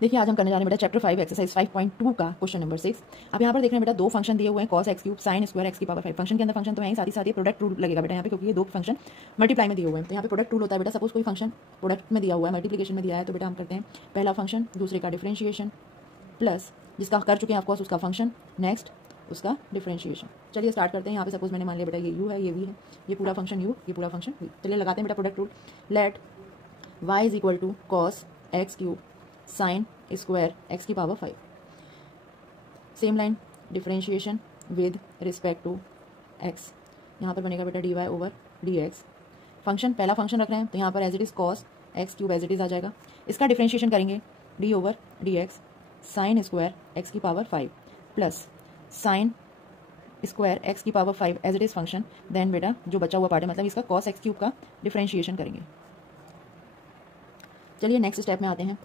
देखिए आज हम करने जा रहे हैं बेटा चैप्टर 5 एक्सरसाइज 5.2 का क्वेश्चन नंबर 6। अब यहाँ पर देख रहे हैं बेटा दो फंक्शन दिए हुए हैं cos x cube sin square x की पावर 5। फंक्शन के अंदर फंक्शन तो है ही, साथ ही साथ ये प्रोडक्ट रूल लगेगा बेटा यहाँ पे, क्योंकि ये दो फंक्शन मल्टीप्लाई में दिए हुए हैं। तो यहाँ पे प्रोडक्ट रूल होता है बेटा, सपोज कोई फंक्शन प्रोडक्ट में दिया हुआ है, मल्टीप्लिकेशन में दिया है, तो बेटा हम करते हैं पहला फंक्शन दूसरे का डिफरेंशिएशन प्लस जिसका कर चुके हैं ऑफकोर्स उसका फंक्शन, नेक्स्ट उसका डिफरेंशिएशन। चलिए स्टार्ट करते हैं। यहाँ पे सपोज मैंने मान लिया बेटा ये u है, ये v है, ये पूरा फंक्शन u, ये पूरा फंक्शन v। चलिए लगाते हैं बेटा product rule. Let y is equal to cos x cube sine square x की power 5। Same line differentiation with respect to x. यहाँ पर बनेगा बेटा d y over d x. Function पहला फंक्शन रख रहे हैं तो यहाँ पर as it is cos x cube as it is आ जाएगा। इसका डिफरेंशिएशन करेंगे d over d x sine square x की power 5 plus sine square x की power 5 as it is function. Then बेटा जो बचा हुआ पार्ट है मतलब इसका कॉस एक्स क्यूब का डिफरेंशिएशन करेंगे। चलिए नेक्स्ट स्टेप में आते हैं।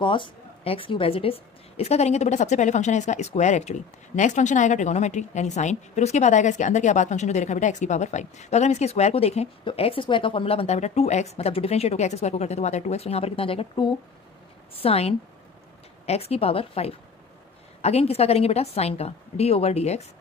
Cos x cube as it is इसका करेंगे तो बेटा सबसे पहले फंक्शन है इसका स्क्वायर एक्चुअली, नेक्स्ट फंक्शन आएगा ट्रिगोनोमेट्री यानी साइन, फिर उसके बाद आएगा इसके अंदर क्या बात फंक्शन जो दे रखा है बेटा एक्स की पावर 5। तो अगर हम इसके स्क्वायर को देखें तो एक्स स्क्वायर का फॉर्मूला बनता है बेटा 2x, मतलब जो डिफरेंशिएट होकर एक्स स्क्वायर को करते हैं तो आता है 2x। तो यहाँ पर कितना आ जाएगा 2 साइन एक्स की पावर 5। अगेन किसका करेंगे बेटा साइन का, d over d x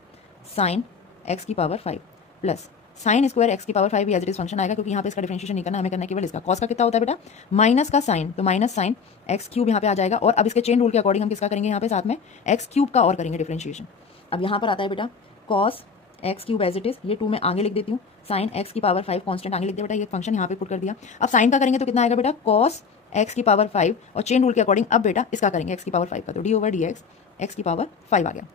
sine x की power 5 plus sine square x की power 5 as it is function आएगा, क्योंकि यहाँ पे इसका डिफरेंशिएशन नहीं करना, हमें करना केवल इसका। कॉस का कितना होता है बेटा माइनस का साइन, तो माइनस साइन एक्स क्यूब यहाँ पे आ जाएगा। और अब इसके चेन रूल के अकॉर्डिंग हम किसका करेंगे यहाँ पे साथ में एक्स क्यूब का और करेंगे डिफरेंशिएशन। अब यहाँ पर आता है बेटा cos x cube as it is, ये 2 में आगे लिख देती हूँ, साइन एक्स की पावर 5 कॉन्स्टेंट आगे लिख दिया बेटा, ये फंक्शन यहाँ पे पुट कर दिया। अब साइन का करेंगे तो कितना आएगा बेटा कॉस एक्स की पावर 5 और चेन रूल के अकॉर्डिंग अब बेटा इसका करेंगे एक्स की पावर 5 का, तो डी ओवर डी एक्स की पावर 5 आ गया।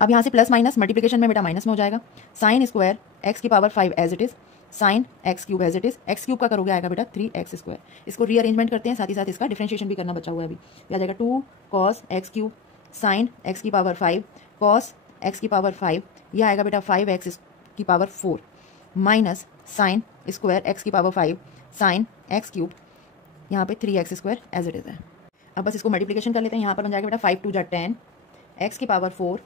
अब यहाँ से प्लस माइनस मल्टीप्लिकेशन में बेटा माइनस में हो जाएगा, साइन स्क्वायर एक्स की power 5 as it is sine x cube as it is, x cube का करोगे आएगा बेटा 3x स्क्वायर। इसको रीअरेंजमेंट करते हैं, साथ ही साथ इसका डिफरेंशिएशन भी करना बचा हुआ है अभी। आ जाएगा 2 cos x cube sign x की पावर 5 कॉस एक्स की पावर 5, यह आएगा बेटा 5x की power 4 minus sign square x की पावर 5 साइन एक्स क्यूब, यहाँ पे 3x square as it is है। अब बस इसको मल्टीप्लिकेशन कर लेते हैं। यहाँ पर बन जाएगा बेटा 5 2 10 एक्स की power 4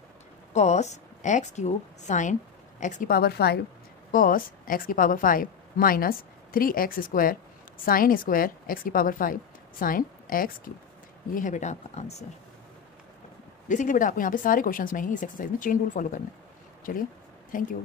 cos x cube sign x की पावर 5 कॉस एक्स की power 5 minus 3x square sine square x की पावर 5 साइन एक्स क्यूब। ये है बेटा आपका आंसर। बेसिकली बेटा आपको यहाँ पे सारे क्वेश्चंस में ही इस एक्सरसाइज में चेन रूल फॉलो करना है। चलिए थैंक यू।